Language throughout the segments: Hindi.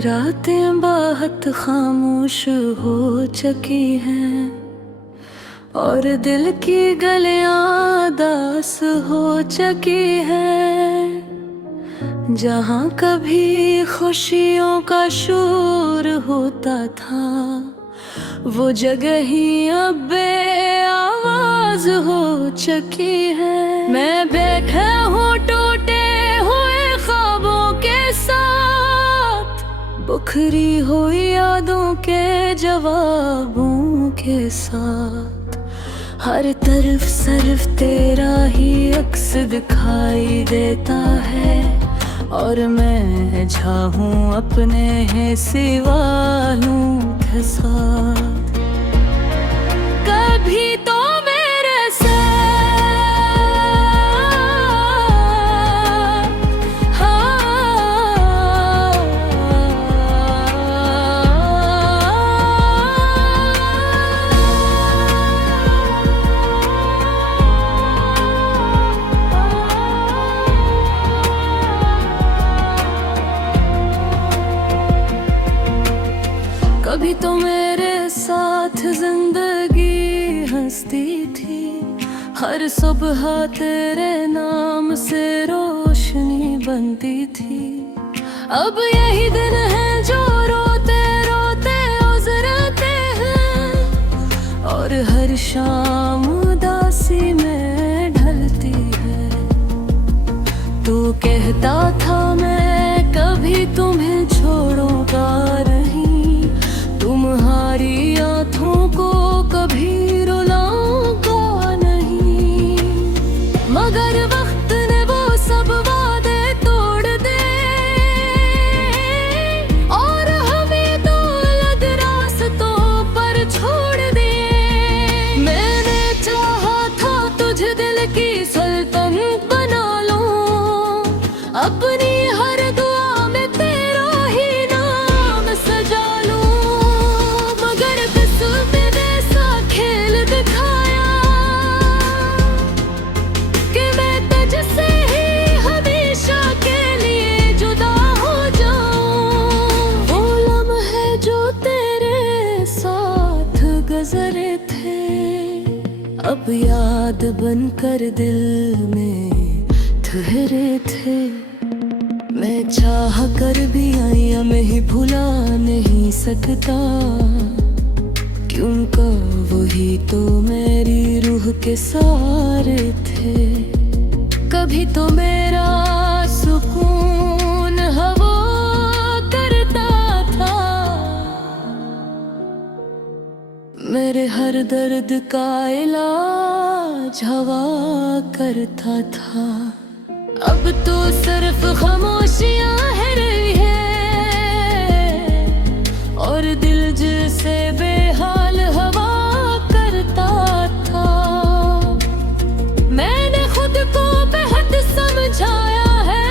रातें बहुत खामोश हो चुकी हैं और दिल की गलियां दास हो चुकी हैं। जहाँ कभी खुशियों का शोर होता था वो जगह ही अब बेआवाज हो चुकी है। मैं बैठा हूँ टूटे हुए ख्वाबों के साथ, बुखरी हुई यादों के जवाबों के साथ। हर तरफ सिर्फ तेरा ही अक्स दिखाई देता है और मैं झाहूं अपने ही सिवालों के साथ। कभी तो मेरे साथ कभी तो मेरे साथ जिंदगी हंसती थी, हर सुबह तेरे नाम से रोशनी बनती थी। अब यही दिन है जो रोते रोते गुजरते हैं और हर शाम उदासी में ढलती है। तू कहता था मैं कभी तुम्हें छोड़ूंगा नहीं, तुम्हारी आँखों को कभी रुलाऊंगा नहीं। मगर वक्त ने वो सब वादे तोड़ दे और हमें तो अलग रास्तों पर छोड़ दिए। मैंने चाहा था तुझे दिल की सुल्तान बना लूं, अपनी हर दुआ में तेरा ही नाम सजा लूं। मगर किस्मत ने वैसा खेल दिखाया कि मैं तुझसे ही हमेशा के लिए जुदा हो जाऊं। वो लम्हे जो तेरे साथ गुजरे थे अब याद बनकर दिल में ठहरे थे। मैं चाह कर भी आईया में ही भुला नहीं सकता, क्योंकि वही तो मेरी रूह के सहारे थे। कभी तो मेरा सुकून हवा करता था, मेरे हर दर्द का इलाज हवा करता था। अब तो सिर्फ खामोशियां है रही है और दिल जिसे बेहाल हवा करता था। मैंने खुद को बेहद समझाया है,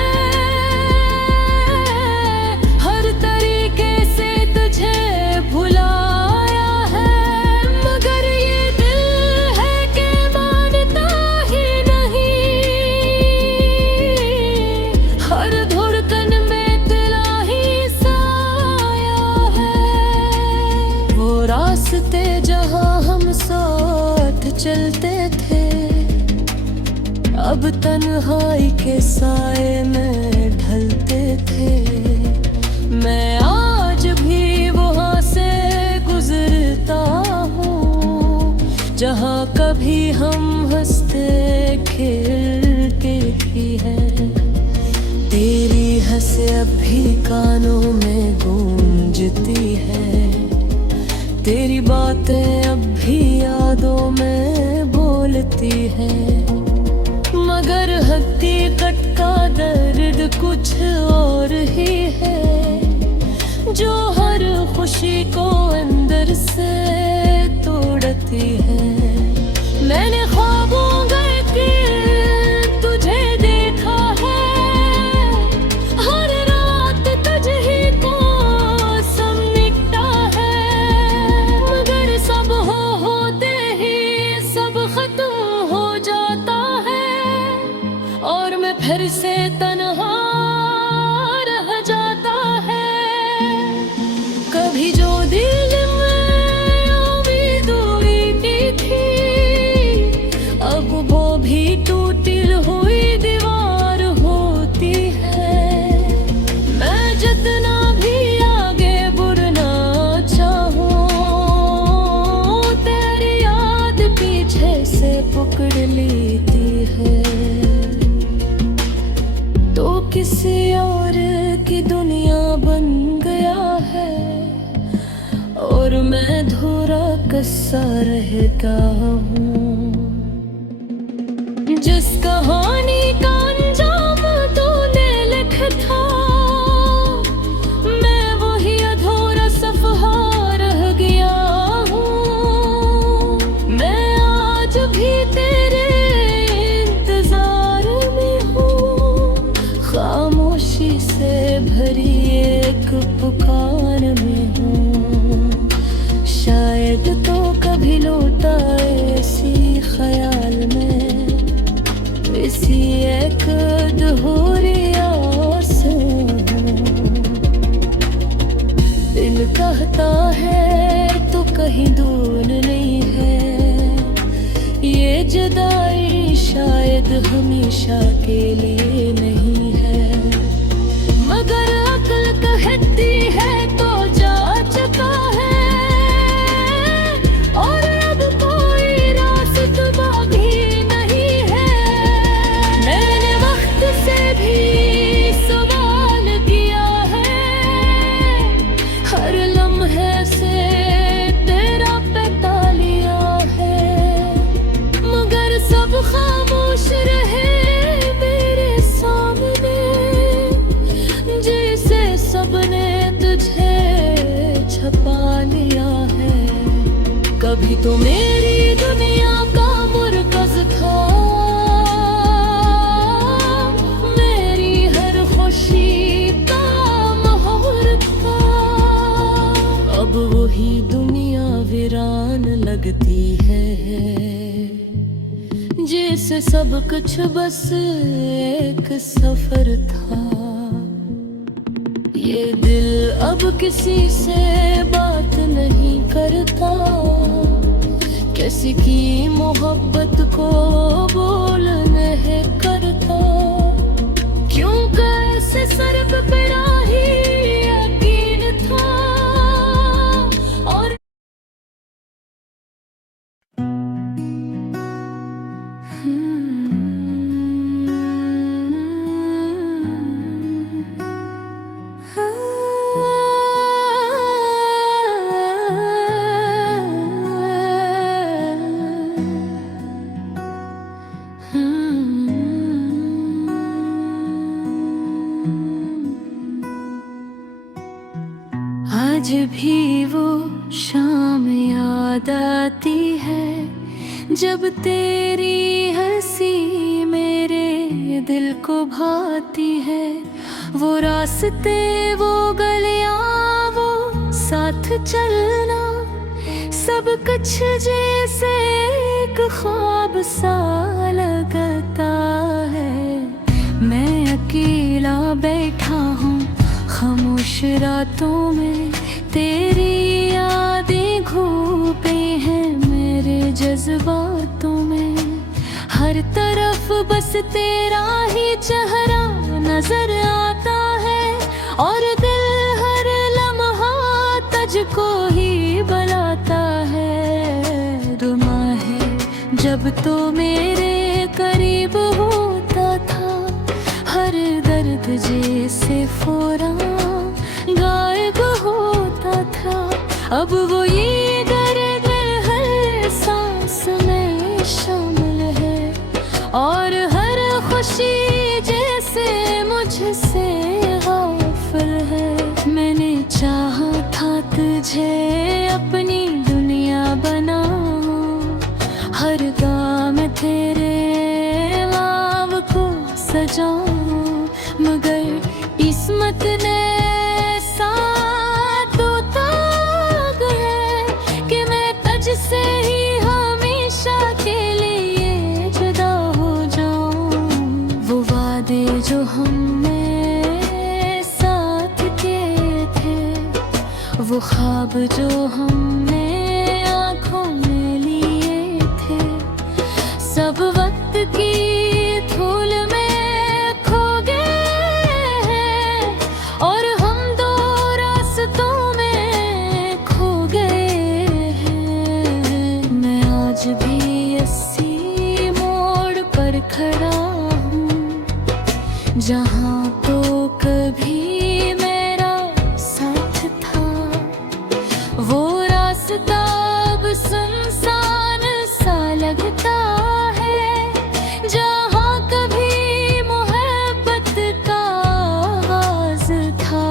हर तरीके से तुझे भुलाया है। मगर ये दिल है कि मानता ही नहीं, हर धड़कन में तेरा ही साया है। वो रास्ते जहाँ हम साथ चलते थे अब तन्हाई के साए में ढलते थे। मैं आज भी वहाँ से गुजरता हूँ जहाँ कभी हम हंसते खेलते भी हैं। तेरी हंसी अब भी कानों में गूंजती है, तेरी बातें अब भी यादों में बोलती है। मगर हकीकत का दर्द कुछ और ही है, जो हर खुशी को अंदर से तोड़ती है। मैंने ख्वाबों की तुझे देखा है, हर रात तुझे ही को समझता है। मगर सब होते ही सब खत्म हो जाता है और मैं फिर से तन्हा रह जाता है। और मैं धुरा कस्सा रहता हूँ। जिस कहानी का अंजाम तूने लिखा था, मैं वही अधूरा सफहा रह गया हूँ। मैं आज भी तेरे इंतजार में हूँ, खामोशी से भरी एक पुकार में हूँ। शायद तो कभी लौटा ऐसी ख्याल में, इसी एक अधूरी आस हूँ। दिल कहता है तू कहीं दूर नहीं है, ये जुदाई शायद हमेशा के लिए नहीं है। मगर अक्ल कहती है तो जा चुका है, और अब कोई रास्ता बाकी नहीं है। मैंने वक्त से भी सवाल किया है, हर लम्हे से तेरा पता लिया है। मगर सब खामोश रहे मेरे सामने, जैसे सबने तुझे छपा लिया है। कभी तो मेरी दुनिया का मुरकज़ था, मेरी हर खुशी का माहौर था। अब वही दुनिया वीरान लगती है, जैसे सब कुछ बस एक सफर था। ये दिल अब किसी से बात नहीं करता, किसी की मोहब्बत को बोल नहीं करता। क्यों कैसे सर पे पड़ा ही यकीन था, और आज भी वो शाम याद आती है, जब तेरी हंसी मेरे दिल को भाती है। वो रास्ते, वो गलियां, वो साथ चलना, सब कुछ जैसे एक ख्वाब सा लगता है। मैं अकेला बैठा हूँ खामोश रातों में, तेरी यादें घूपे हैं मेरे जज्बातों में। हर तरफ बस तेरा ही चेहरा नजर आता है, और दिल हर लम्हा तुझको ही बुलाता है। दुआ है जब तो मेरे करीब होता था, हर दर्द जैसे फौरां गायब होता था। अब वो ये दर्द हर सांस में शामिल है, और हर खुशी जैसे मुझसे गाफिल है। मैंने चाहा था तुझे अपनी दुनिया बनाऊं, हर गाम तेरे नाम को सजाऊं। मगर किस्मत ने साथ तो ताक है कि मैं तुझसे ही हमेशा के लिए जुदा हो जाऊं। वो वादे जो हमने साथ किए थे, वो ख्वाब जो हमने आँखों में लिए थे, सब वक्त की धूल में खो गए हैं, और हम दो रास्तों में खो गए हैं। मैं आज भी इसी मोड़ पर खड़ा हूँ, जहाँ तो कभी मेरा साथ था। वो रास्ता अब सुनसान सा लगता है, जहाँ कभी मोहब्बत का आगाज था।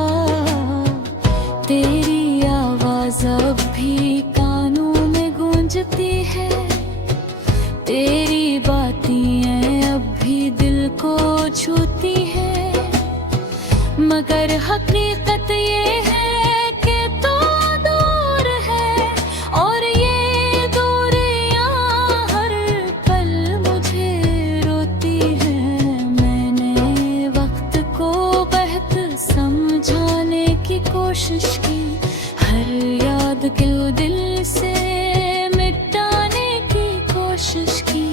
तेरी आवाज अब भी कानों में गूंजती है, तेरी बातें अब भी दिल को छूती है। मगर हकीकत ये है कि तू दूर है, और ये दूरियां हर पल मुझे रोती है। मैंने वक्त को बेहद समझाने की कोशिश की, हर याद को दिल से मिटाने की कोशिश की।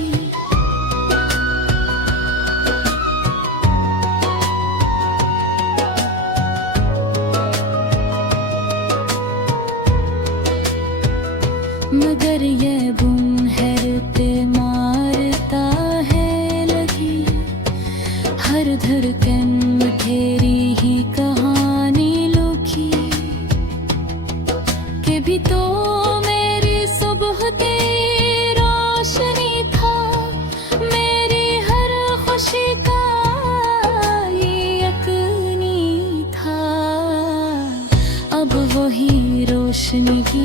मगर ये बुनहरते मारता है लगी, हर धड़कन में तेरी ही कहानी लुकी। कि भी तो मेरी सुबह तेरी रोशनी था, मेरी हर खुशी का ये यकीनी था। अब वही रोशनी की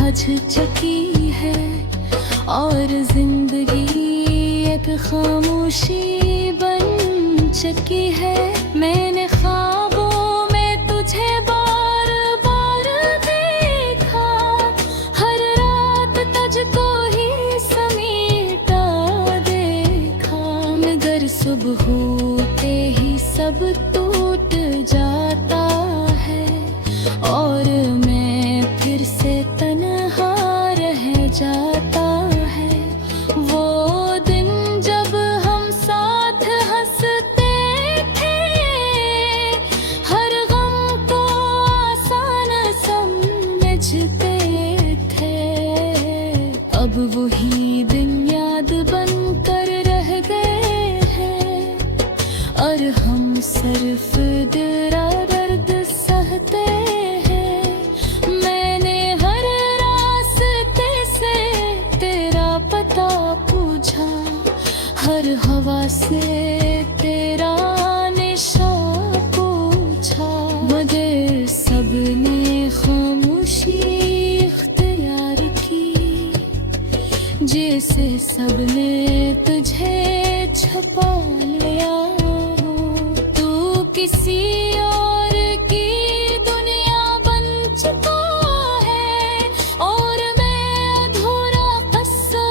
बुझ चुकी है, और जिंदगी एक खामोशी बन चुकी है। मैंने ख्वाबों में तुझे बार बार देखा, हर रात तुझको ही समेटा देखा। मगर सुबह होते ही सब टूट जाता है, और मैं फिर से तन्हा रह जाता है। वो दिन जब हम साथ हंसते थे, हर गम को आसान समझते थे। अब वही दिन याद बनकर रह गए हैं, और हम सिर्फ तेरा दर्द सहते हैं। मैंने हर रास्ते से तेरा पता पूछा, हर हवा से तेरा निशान पूछा। मगर सबने खामोशी इख्तियार की, जैसे सबने तुझे छुपा लिया हो। तू किसी और की दुनिया बन चुका है, और मैं अधूरा किस्सा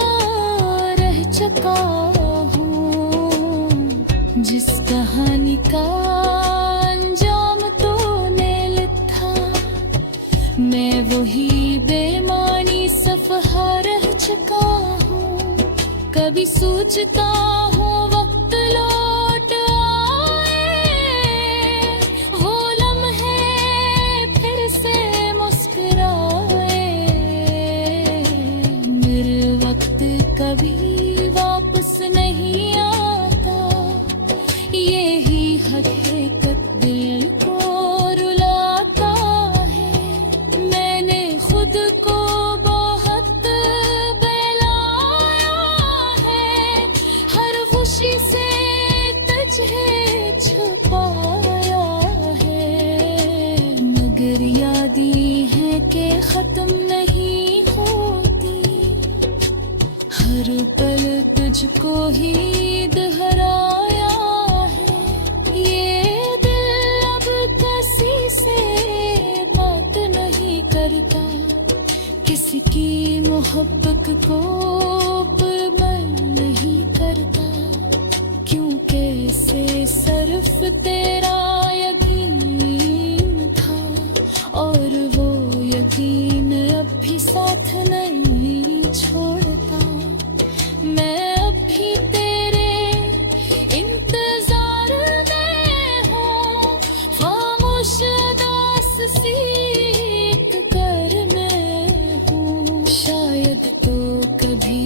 रह चुका हूँ। जिस कहानी का अंजाम तूने लिखा, मैं वही बेमानी सफहा रह चुका हूँ। कभी सोचता हूँ वक्त लौट आए, वो लम्हे फिर से मुस्कुराए। मेरे वक्त कभी वापस नहीं आता, यही हकीकत दिल को रुलाता है। मैंने खुद को बहुत बहलाया है, हर खुशी से तुझे छुपाया है। मगर यादें हैं कि खत्म नहीं होती, हर पल तुझको ही दोहराया है। ये दिल अब किसी से बात नहीं करता, किसी की मोहब्बत को मन नहीं करता। क्योंकि से सिर्फ तेरा यकीन था, और वो यकीन अब भी साथ नहीं छोड़ता। मैं अब भी तेरे इंतजार में हूँ, खामोश दास सीख कर मैं हूँ। शायद तो कभी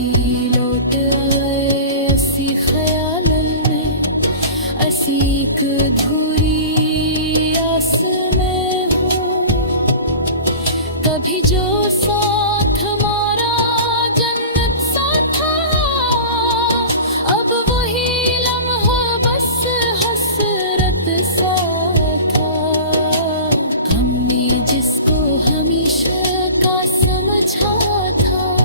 लौट आए ऐसी ख्यालन में, ऐसी एक अधूरी आस में हूँ। कभी जो सा समझा था।